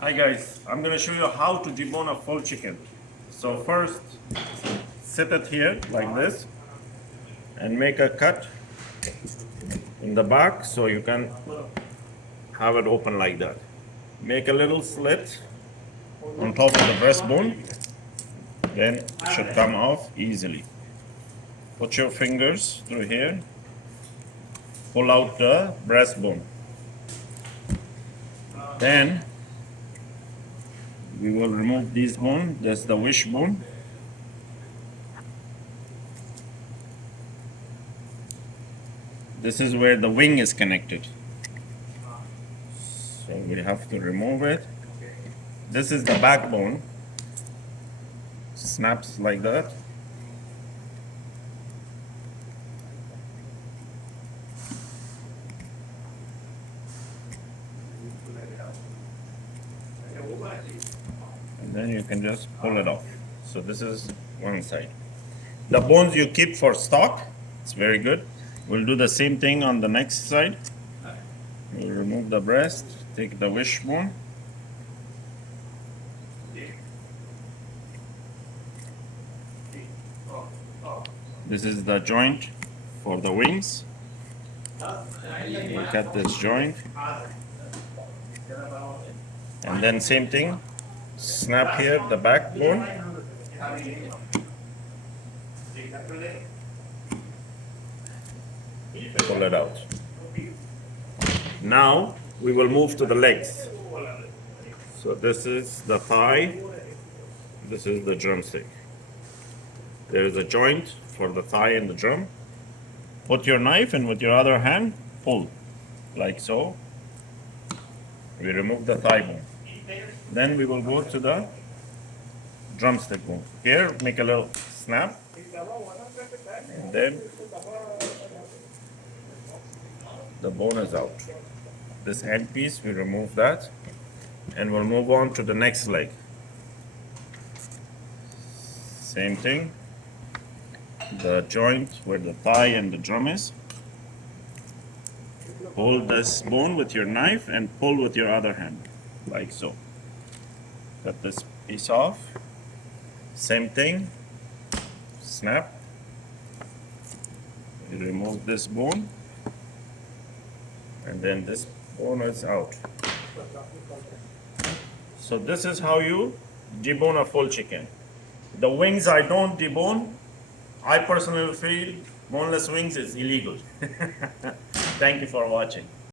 Hi guys, I'm gonna show you how to debone a full chicken. So first, sit it here like this and make a cut in the back so you can have it open like that. Make a little slit on top of the breastbone, then it should come off easily. Put your fingers through here, pull out the breastbone. Then we will remove this bone, that's the wishbone. This is where the wing is connected. So we have to remove it. This is the backbone. Snaps like that. And then you can just pull it off. So this is one side. The bones you keep for stock. It's very good. We'll do the same thing on the next side. We'll remove the breast, take the wishbone. This is the joint for the wings. We'll cut this joint. And then same thing, snap here the backbone. Pull it out. Now we will move to the legs. So this is the thigh, this is the drumstick. There is a joint for the thigh and the drum. Put your knife and with your other hand, pull, like so. We remove the thigh bone. Then we will go to the drumstick bone. Here, make a little snap. And then the bone is out. This end piece, we remove that. And we'll move on to the next leg. Same thing. The joint where the thigh and the drum is. Hold this bone with your knife and pull with your other hand, like so. Cut this piece off. Same thing. Snap. You remove this bone. And then this bone is out. So this is how you debone a full chicken. The wings I don't debone. I personally feel boneless wings is illegal. Thank you for watching.